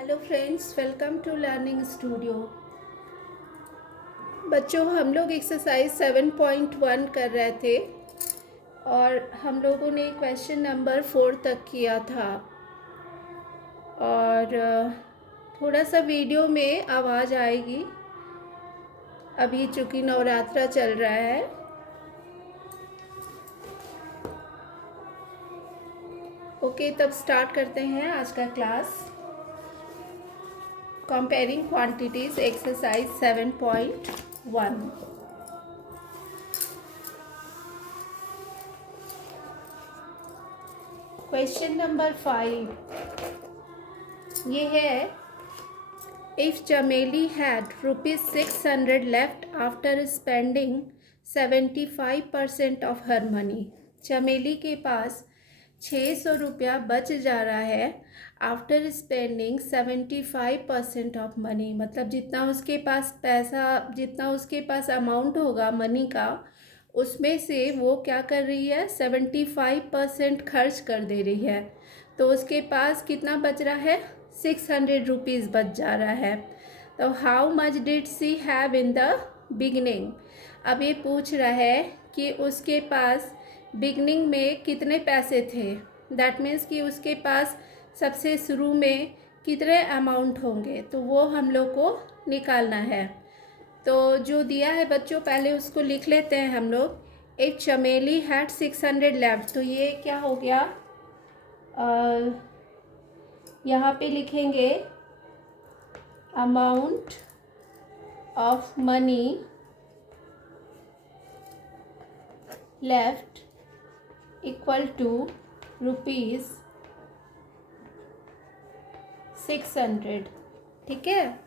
Hello friends, welcome to learning studio. बच्चों, हम लोग एक्सरसाइज 7.1 कर रहे थे और हम लोगों ने क्वेश्चन नंबर 4 तक किया था। और थोड़ा सा वीडियो में आवाज़ आएगी, अभी चूँकि नवरात्रा चल रहा है। ओके, तब स्टार्ट करते हैं आज का class. Comparing quantities, exercise 7.1. Question number 5 ये है, if Chameli had ₹600 left after spending 75% of her money. चमेली के पास 600 रुपया बच जा रहा है आफ्टर स्पेंडिंग 75% ऑफ मनी। मतलब जितना उसके पास पैसा, जितना उसके पास अमाउंट होगा मनी का, उसमें से वो क्या कर रही है, 75% खर्च कर दे रही है। तो उसके पास कितना बच रहा है, 600 रुपीज़ बच जा रहा है। तो how much did she have in the beginning. अब ये पूछ रहा है कि उसके पास बिगनिंग में कितने पैसे थे। दैट मीन्स कि उसके पास सबसे शुरू में कितने अमाउंट होंगे, तो वो हम लोग को निकालना है। तो जो दिया है बच्चों, पहले उसको लिख लेते हैं हम लोग। एक चमेली हैड 600 लेफ्ट, तो ये क्या हो गया, यहाँ पे लिखेंगे amount of money left equal to ₹600। ठीक है,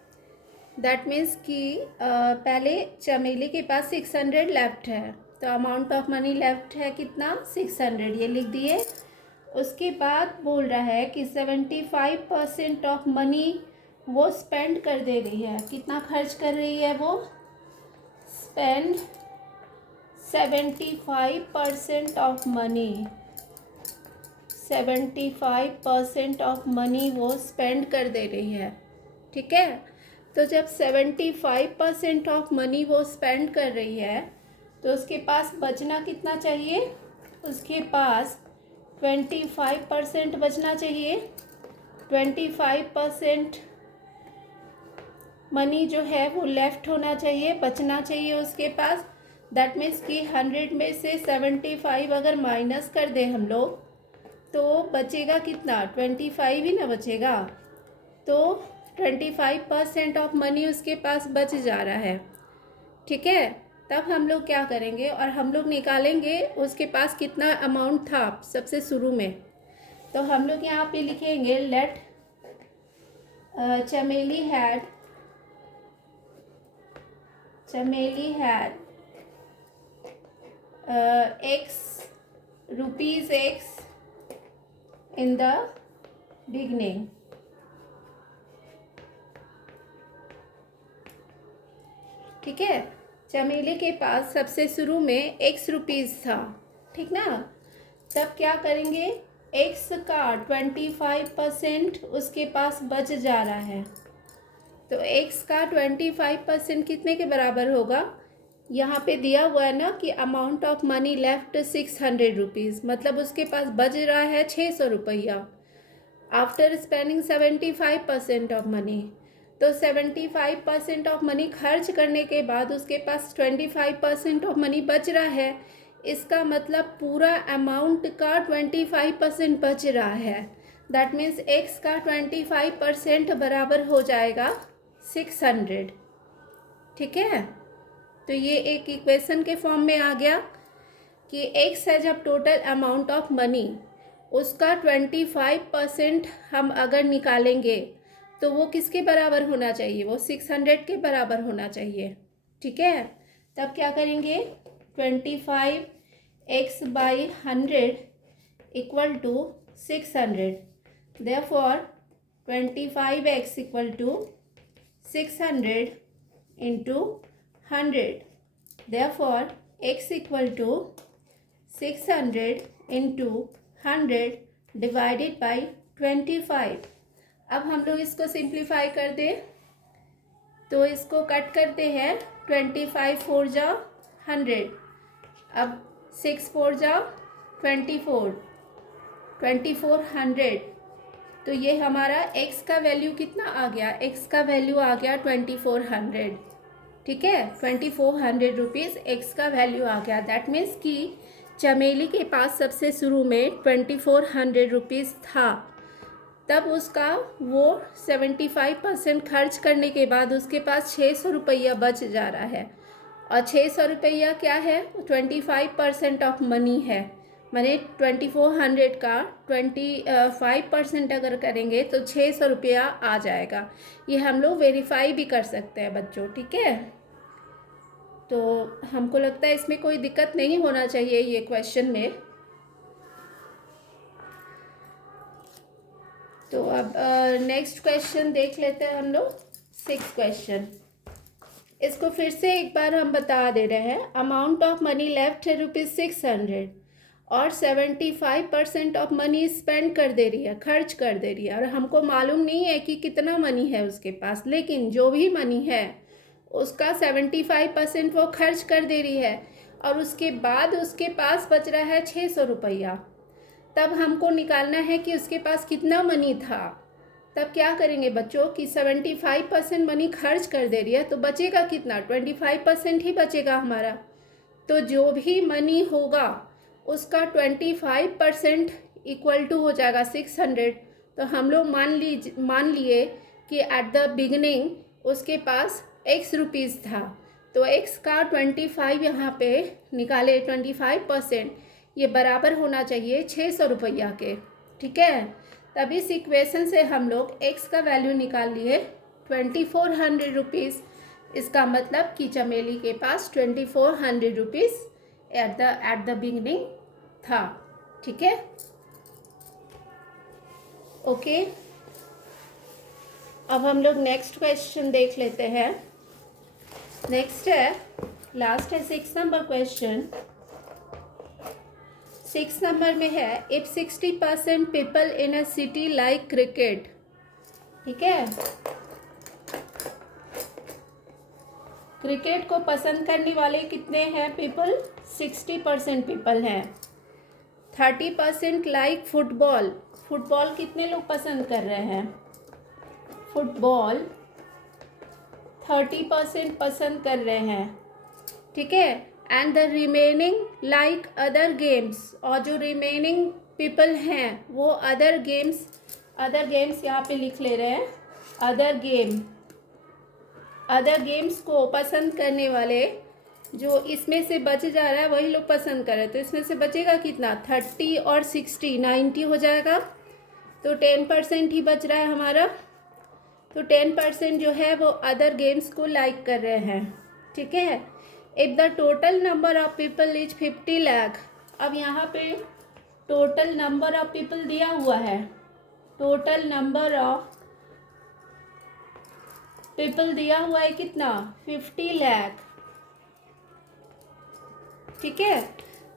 दैट मीन्स कि पहले चमेली के पास 600 लेफ्ट है, तो अमाउंट ऑफ मनी लेफ्ट है कितना, 600, ये लिख दिए। उसके बाद बोल रहा है कि 75% ऑफ मनी वो स्पेंड कर दे रही है। कितना खर्च कर रही है वो, spend 75% of money. 75% of money वो स्पेंड कर दे रही है। ठीक है, तो जब 75% ऑफ मनी वो स्पेंड कर रही है, तो उसके पास बचना कितना चाहिए, उसके पास 25% बचना चाहिए। 25% मनी जो है वो लेफ्ट होना चाहिए, बचना चाहिए उसके पास। दैट मीन्स कि 100 में से 75 अगर माइनस कर दें हम लोग, तो बचेगा कितना, 25 ही ना बचेगा। तो 25% ऑफ मनी उसके पास बच जा रहा है। ठीक है, तब हम लोग क्या करेंगे, और हम लोग निकालेंगे उसके पास कितना अमाउंट था सबसे शुरू में। तो हम लोग यहाँ पे लिखेंगे लेट चमेली had ₹X in the beginning। ठीक है, चमेली के पास सबसे शुरू में ₹X था, ठीक ना। तब क्या करेंगे, X का 25% उसके पास बच जा रहा है। तो X का 25% कितने के बराबर होगा, यहाँ पे दिया हुआ है ना कि amount of money left 600 rupees, मतलब उसके पास बच रहा है 600 रुपया आफ्टर स्पेंडिंग 75% ऑफ मनी। तो 75% ऑफ मनी खर्च करने के बाद उसके पास 25% ऑफ मनी बच रहा है। इसका मतलब पूरा अमाउंट का 25% बच रहा है। दैट मीन्स एक्स का 25% बराबर हो जाएगा 600। ठीक है, तो ये एक इक्वेशन के फॉर्म में आ गया कि एक्स है जब टोटल अमाउंट ऑफ मनी, उसका 25% हम अगर निकालेंगे तो वो किसके बराबर होना चाहिए, वो 600 के बराबर होना चाहिए। ठीक है, तब क्या करेंगे, 25x/100 equal to 600। Therefore 25x equal to 600 into 100। Therefore x equal to 600 into 100 by बाई 25। अब हम लोग इसको सिंप्लीफाई कर दें तो इसको कट करते हैं। 25 4 जा 100, अब 6 4 जा 24, 2400। तो ये हमारा x का वैल्यू कितना आ गया, x का वैल्यू आ गया 2400। ठीक है, 2400 रुपीज़ एक्स का वैल्यू आ गया। दैट मीन्स कि चमेली के पास सबसे शुरू में 2400 रुपीज़ था, तब उसका वो 75% खर्च करने के बाद उसके पास 600 रुपया बच जा रहा है। और 600 रुपया क्या है, 25% ऑफ मनी है। मैंने 2400 का 25% अगर करेंगे तो 600 रुपया आ जाएगा। ये हम लोग वेरीफाई भी कर सकते हैं बच्चों। ठीक है, तो हमको लगता है इसमें कोई दिक्कत नहीं होना चाहिए ये क्वेश्चन में। तो अब नेक्स्ट क्वेश्चन देख लेते हैं हम लोग, 6th क्वेश्चन। इसको फिर से एक बार हम बता दे रहे हैं। अमाउंट ऑफ मनी लेफ्ट है ₹600 और 75% ऑफ मनी स्पेंड कर दे रही है, खर्च कर दे रही है। और हमको मालूम नहीं है कि कितना मनी है उसके पास, लेकिन जो भी मनी है उसका 75% वो खर्च कर दे रही है और उसके बाद उसके पास बच रहा है 600 रुपया। तब हमको निकालना है कि उसके पास कितना मनी था। तब क्या करेंगे बच्चों कि 75% मनी खर्च कर दे रही है तो बचेगा कितना, 25% ही बचेगा हमारा। तो जो भी मनी होगा उसका 25% इक्वल टू हो जाएगा 600। तो हम लोग मान लिए कि एट द बिगनिंग उसके पास x रुपीज़ था, तो x का 25 यहाँ पे निकाले, 25%, ये बराबर होना चाहिए 600 रुपया के। ठीक है, तब इस इक्वेशन से हम लोग x का वैल्यू निकाल लिए 2400 रुपीज़। इसका मतलब कि चमेली के पास 2400 रुपीज़ एट द बिगनिंग था। ठीक है, ओके। अब हम लोग नेक्स्ट क्वेश्चन देख लेते हैं। नेक्स्ट है, लास्ट है 6 नंबर क्वेश्चन। 6 नंबर में है, if 60% people in a city like cricket. ठीक है, क्रिकेट को पसंद करने वाले कितने हैं पीपल, 60% पीपल हैं। 30% लाइक फुटबॉल, फुटबॉल कितने लोग पसंद कर रहे हैं, फुटबॉल 30% पसंद कर रहे हैं। ठीक है, and the remaining like other games, और जो रिमेनिंग पीपल हैं वो अदर गेम्स यहाँ पे लिख ले रहे हैं, अदर गेम्स को पसंद करने वाले, जो इसमें से बच जा रहा है वही लोग पसंद कर रहे हैं। तो इसमें से बचेगा कितना, 30 और 60 90 हो जाएगा। तो 10% ही बच रहा है हमारा। तो 10% जो है वो अदर गेम्स को लाइक कर रहे हैं। ठीक है, if the total number of people is 50 lakh. अब यहाँ पे टोटल नंबर ऑफ पीपल दिया हुआ है, टोटल नंबर ऑफ पीपल दिया हुआ है कितना, 50 लाख। ठीक है,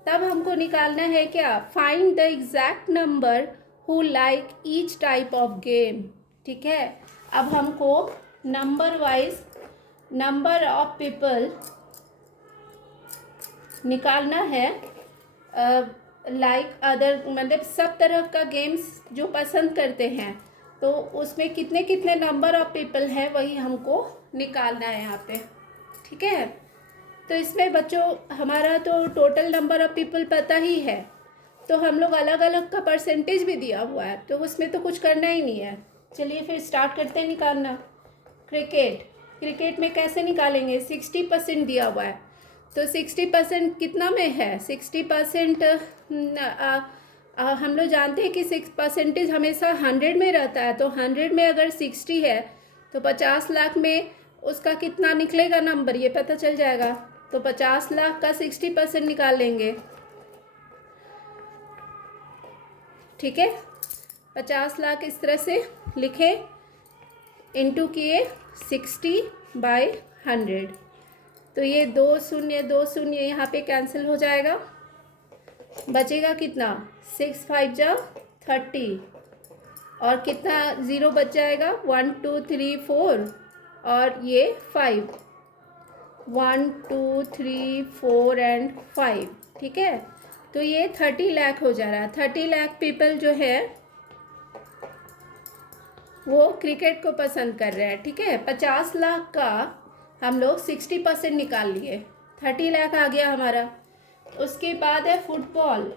तब हमको निकालना है क्या, find the exact number who like each type of game. ठीक है, अब हमको number wise number of people निकालना है, लाइक अदर, मतलब सब तरह का गेम्स जो पसंद करते हैं, तो उसमें कितने कितने नंबर ऑफ पीपल हैं वही हमको निकालना है यहाँ पे। ठीक है, तो इसमें बच्चों हमारा तो टोटल नंबर ऑफ पीपल पता ही है, तो हम लोग अलग अलग का परसेंटेज भी दिया हुआ है, तो उसमें तो कुछ करना ही नहीं है। चलिए फिर स्टार्ट करते हैं निकालना। क्रिकेट में कैसे निकालेंगे, 60% दिया हुआ है, तो 60% कितना में है, 60% हम लोग जानते हैं कि 6% हमेशा 100 में रहता है। तो 100 में अगर 60 है तो 50 लाख में उसका कितना निकलेगा नंबर, ये पता चल जाएगा। तो 50 लाख का 60% निकाल लेंगे। ठीक है, 50 लाख इस तरह से लिखे, इंटू किए 60/100। तो ये 2 शून्य यहाँ पे कैंसिल हो जाएगा, बचेगा कितना, 6 5 जा 30, और कितना ज़ीरो बच जाएगा, 1 2 3 4 और ये 5, 1 2 3 4 एंड 5, ठीक है। तो ये 30 लाख हो जा रहा है। 30 लाख पीपल जो है वो क्रिकेट को पसंद कर रहे हैं, ठीक है। 50 लाख का हम लोग 60% निकाल लिए, 30 लाख आ गया हमारा। उसके बाद है फुटबॉल।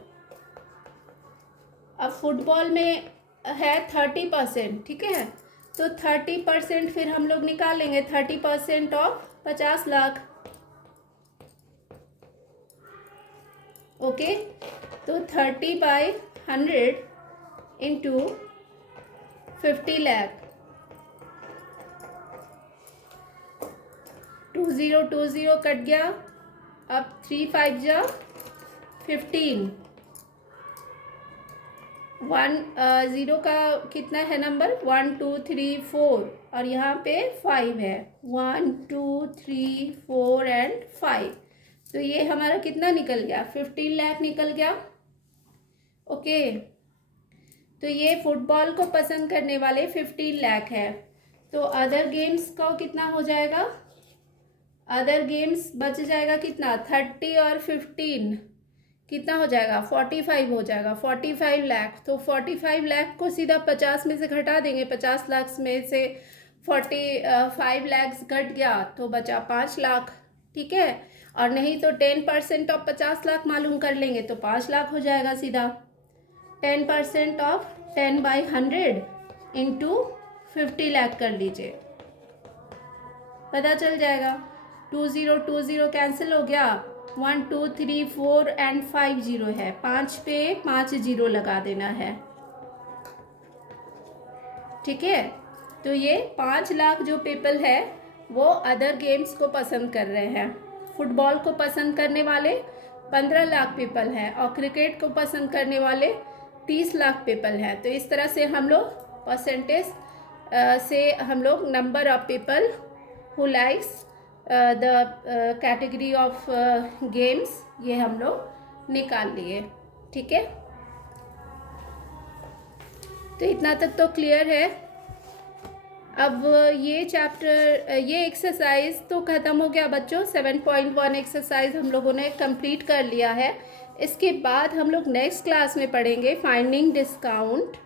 अब फुटबॉल में है 30%, ठीक है। तो 30% फिर हम लोग निकाल लेंगे, 30% ऑफ 50 लाख, ओके। तो 30/100 इंटू 50 लाख, 20 कट गया। अब 3 5 जा 15, 1 0 का कितना है नंबर, 1 2 3 4 और यहाँ पे 5 है, 1 2 3 4 एंड 5। तो ये हमारा कितना निकल गया, 15 लाख निकल गया, ओके। तो ये फुटबॉल को पसंद करने वाले 15 लाख है। तो अदर गेम्स का कितना हो जाएगा, अदर गेम्स बच जाएगा कितना, 30 और 15 कितना हो जाएगा, 45 हो जाएगा, 45 लाख। तो 45 लाख को सीधा 50 में से घटा देंगे, 50 लाख में से 45 लाख घट गया तो बचा 5 लाख, ठीक है। और नहीं तो 10% ऑफ 50 लाख मालूम कर लेंगे तो 5 लाख हो जाएगा सीधा। 10% ऑफ 10/100 इंटू 50 लाख कर लीजिए, पता चल जाएगा। 20 कैंसिल हो गया, 1 2 3 4 एंड 5 जीरो है, 5 पे 5 जीरो लगा देना है, ठीक है। तो ये 5 लाख जो पीपल है वो अदर गेम्स को पसंद कर रहे हैं। फुटबॉल को पसंद करने वाले 15 लाख पीपल हैं और क्रिकेट को पसंद करने वाले 30 लाख पीपल हैं। तो इस तरह से हम लोग परसेंटेज से हम लोग number of people who likes the category of games ये हम लोग निकाल लिए, ठीक है। तो इतना तक तो क्लियर है। अब ये चैप्टर, ये एक्सरसाइज तो ख़त्म हो गया बच्चों। 7.1 एक्सरसाइज हम लोगों ने कंप्लीट कर लिया है। इसके बाद हम लोग नेक्स्ट क्लास में पढ़ेंगे फाइंडिंग डिस्काउंट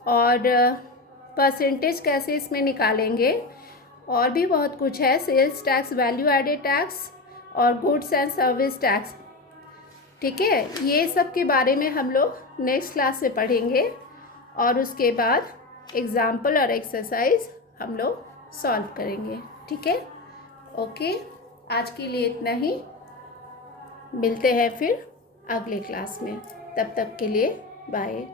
और परसेंटेज कैसे इसमें निकालेंगे, और भी बहुत कुछ है, sales tax, value added tax और गुड्स एंड सर्विस टैक्स, ठीक है। ये सब के बारे में हम लोग नेक्स्ट क्लास से पढ़ेंगे और उसके बाद एग्जाम्पल और एक्सरसाइज हम लोग सॉल्व करेंगे, ठीक है। ओके, आज के लिए इतना ही, मिलते हैं फिर अगले क्लास में। तब तक के लिए बाय।